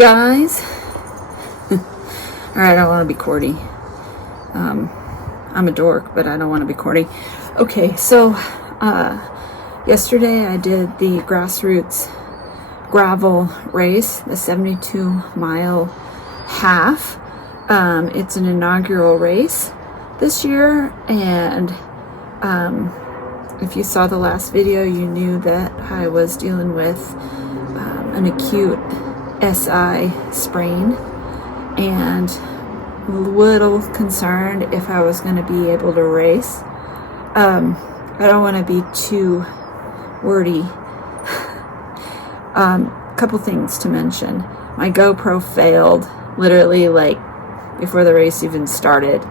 guys. Alright, I don't want to be cordy. I'm a dork, but I don't want to be cordy. Okay, so yesterday I did the Grassroots gravel race, the 72-mile half. It's an inaugural race this year, and if you saw the last video, you knew that I was dealing with an acute SI sprain and a little concerned if I was going to be able to race. I don't want to be too wordy. Couple things to mention. My GoPro failed literally like before the race even started.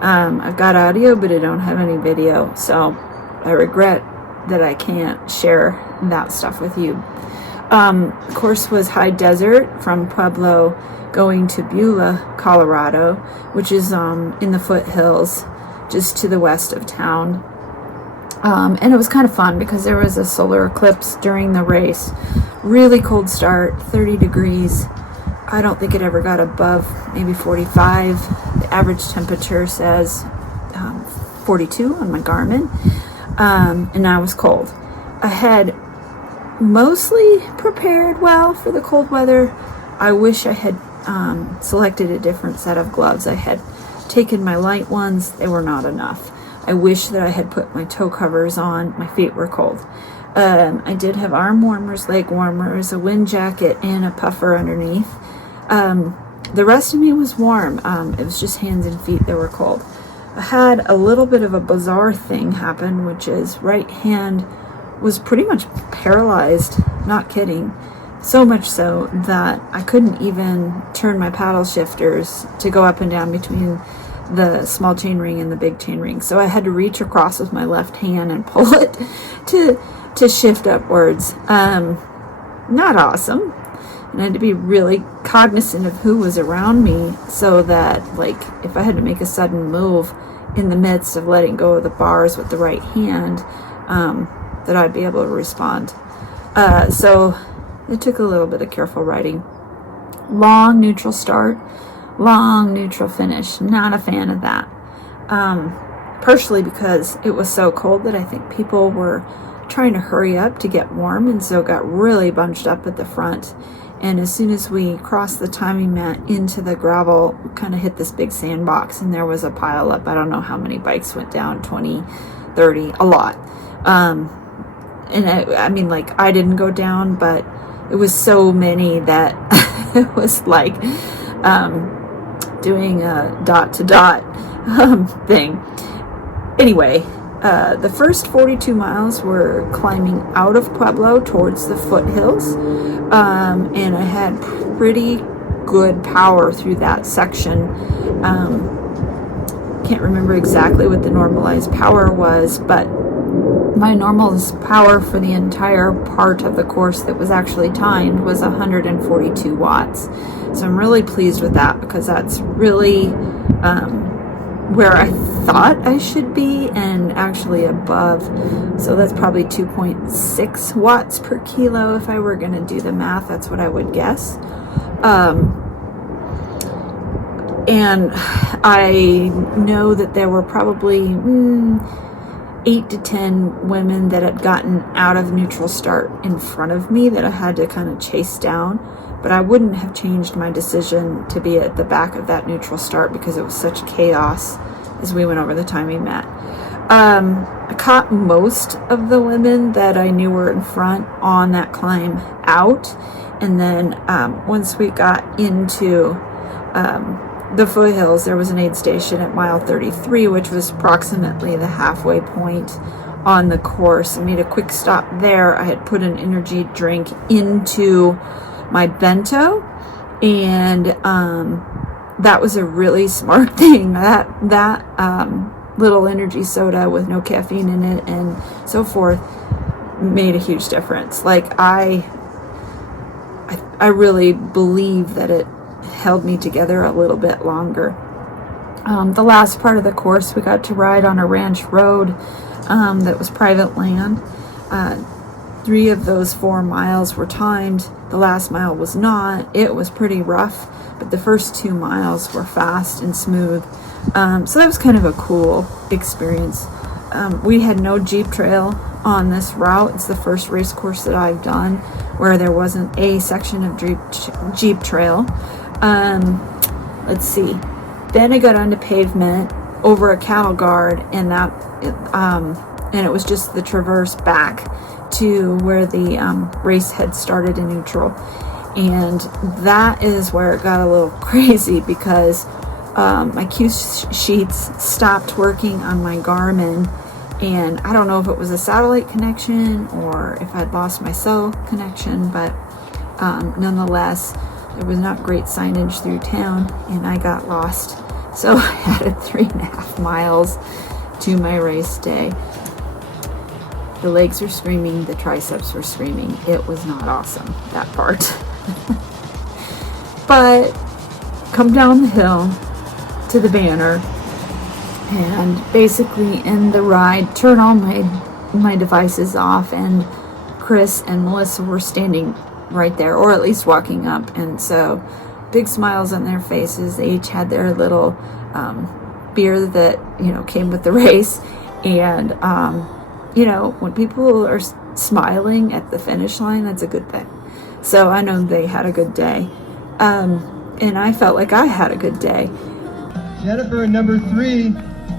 I've got audio, but I don't have any video, so I regret that I can't share that stuff with you. The course was high desert from Pueblo going to Beulah, Colorado, which is in the foothills just to the west of town. And it was kind of fun because there was a solar eclipse during the race. Really cold start, 30 degrees. I don't think it ever got above maybe 45. The average temperature says 42 on my Garmin. And I was cold. I had mostly prepared well for the cold weather. I wish I had selected a different set of gloves. I had taken my light ones. They were not enough. I wish that I had put my toe covers on. My feet were cold. I did have arm warmers, leg warmers, a wind jacket, and a puffer underneath. The rest of me was warm. It was just hands and feet that were cold. I had a little bit of a bizarre thing happen, which is right hand was pretty much paralyzed, not kidding. So much so that I couldn't even turn my paddle shifters to go up and down between the small chainring and the big chainring. So I had to reach across with my left hand and pull it to shift upwards. Not awesome. And I had to be really cognizant of who was around me so that, like, if I had to make a sudden move in the midst of letting go of the bars with the right hand, that I'd be able to respond. So it took a little bit of careful riding. Long neutral start, long neutral finish. Not a fan of that. Partially because it was so cold that I think people were trying to hurry up to get warm, and so got really bunched up at the front. And as soon as we crossed the timing mat into the gravel, kind of hit this big sandbox, and there was a pile up. I don't know how many bikes went down, 20, 30, a lot. And I mean, like, I didn't go down, but it was so many that it was like doing a dot-to-dot thing. Anyway, the first 42 miles were climbing out of Pueblo towards the foothills, and I had pretty good power through that section. Can't remember exactly what the normalized power was, but my normalized power for the entire part of the course that was actually timed was 142 watts. So I'm really pleased with that, because that's really where I thought I should be, and actually above. So that's probably 2.6 watts per kilo if I were going to do the math. That's what I would guess. And I know that there were probably 8 to 10 women that had gotten out of neutral start in front of me that I had to kind of chase down. But I wouldn't have changed my decision to be at the back of that neutral start, because it was such chaos as we went over the timing mat. I caught most of the women that I knew were in front on that climb out. And then once we got into the foothills, there was an aid station at mile 33, which was approximately the halfway point on the course. I made a quick stop there. I had put an energy drink into my bento, and that was a really smart thing. That little energy soda with no caffeine in it and so forth made a huge difference. Like, I really believe that it held me together a little bit longer. The last part of the course, we got to ride on a ranch road that was private land. 3 of those 4 miles were timed. The last mile was not. It was pretty rough, but the first 2 miles were fast and smooth. So that was kind of a cool experience. We had no Jeep trail on this route. It's the first race course that I've done where there wasn't a section of Jeep trail. Let's see. Then I got onto pavement over a cattle guard, and it was just the traverse back to where the race had started in neutral. And that is where it got a little crazy because my cue sheets stopped working on my Garmin, and I don't know if it was a satellite connection or if I'd lost my cell connection, but nonetheless, there was not great signage through town, and I got lost. So I added 3.5 miles to my race day. The legs were screaming, the triceps were screaming. It was not awesome, that part. But come down the hill to the banner and basically end the ride, turn all my devices off, and Chris and Melissa were standing right there, or at least walking up, and so big smiles on their faces. They each had their little beer that came with the race, and when people are smiling at the finish line, that's a good thing. So I know they had a good day, and I felt like I had a good day. Jennifer in number 3.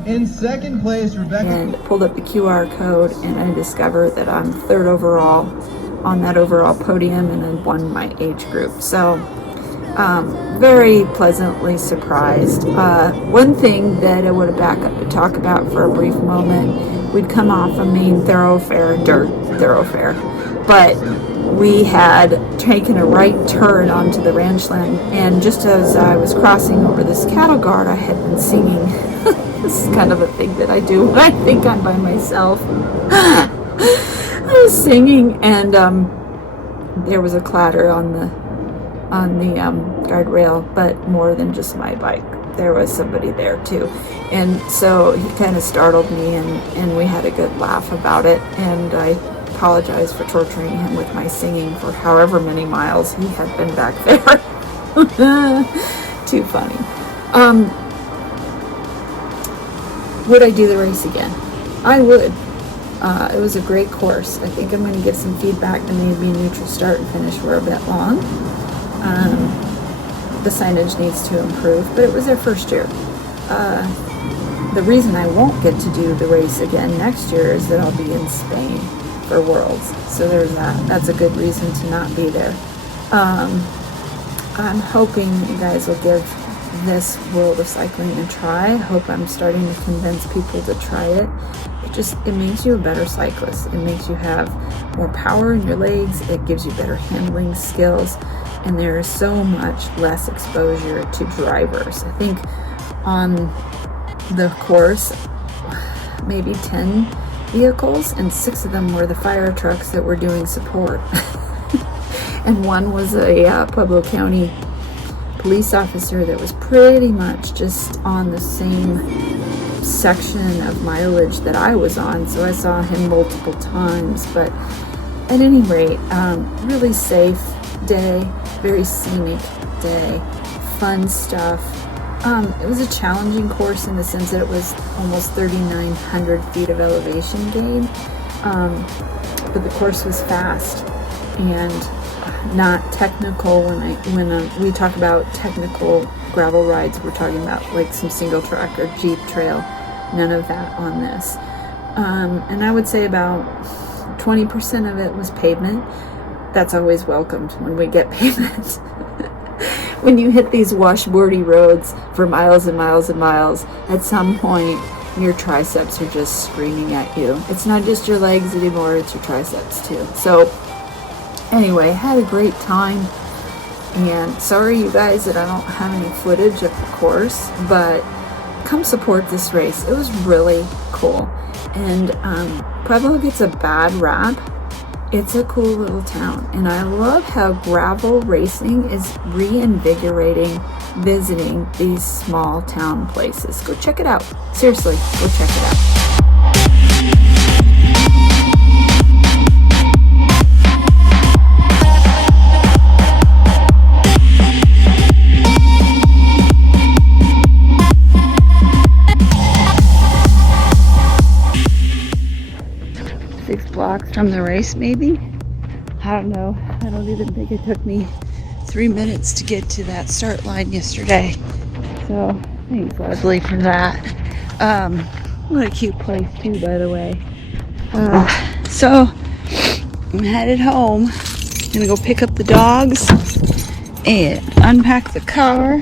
In second place, Rebecca. And pulled up the QR code, and I discovered that I'm 3rd overall on that overall podium, and then won my age group. So very pleasantly surprised. One thing that I would have back up to talk about for a brief moment, we'd come off a main thoroughfare, dirt thoroughfare, but we had taken a right turn onto the ranch land, and just as I was crossing over this cattle guard, I had been singing. This is kind of a thing that I do when I think I'm by myself. I was singing, and there was a clatter on the guardrail, but more than just my bike. There was somebody there too, and so he kind of startled me, and we had a good laugh about it, and I apologize for torturing him with my singing for however many miles he had been back there. Too funny. Would I do the race again? I would. It was a great course. I think I'm going to get some feedback that maybe neutral start and finish were a bit long. The signage needs to improve, but it was their first year. The reason I won't get to do the race again next year is that I'll be in Spain for Worlds. So there's that. That's a good reason to not be there. I'm hoping you guys will give this world of cycling a try. I hope I'm starting to convince people to try it. It makes you a better cyclist. It makes you have more power in your legs. It gives you better handling skills, and there is so much less exposure to drivers. I think on the course, maybe 10 vehicles, and 6 of them were the fire trucks that were doing support. And one was a Pueblo County police officer that was pretty much just on the same section of mileage that I was on, so I saw him multiple times. But at any rate, really safe day, very scenic day, fun stuff. It was a challenging course in the sense that it was almost 3,900 feet of elevation gain, but the course was fast and not technical. When we talk about technical gravel rides, we're talking about like some single track or Jeep trail. None of that on this. And I would say about 20% of it was pavement. That's always welcomed when we get pavement. When you hit these washboardy roads for miles and miles and miles, at some point your triceps are just screaming at you. It's not just your legs anymore, it's your triceps too. So anyway, I had a great time, and sorry you guys that I don't have any footage of the course, but come support this race. It was really cool. And Pueblo gets a bad rap. It's a cool little town, and I love how gravel racing is reinvigorating visiting these small town places. Go check it out. Seriously, go check it out. from the race, maybe. I don't know. I don't even think it took me 3 minutes to get to that start line yesterday. So thanks, Leslie, for that. What a cute place too, by the way. So I'm headed home. Gonna go pick up the dogs and unpack the car.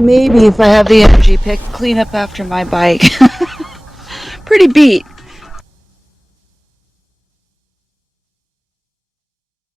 Maybe if I have the energy, clean up after my bike. Pretty beat.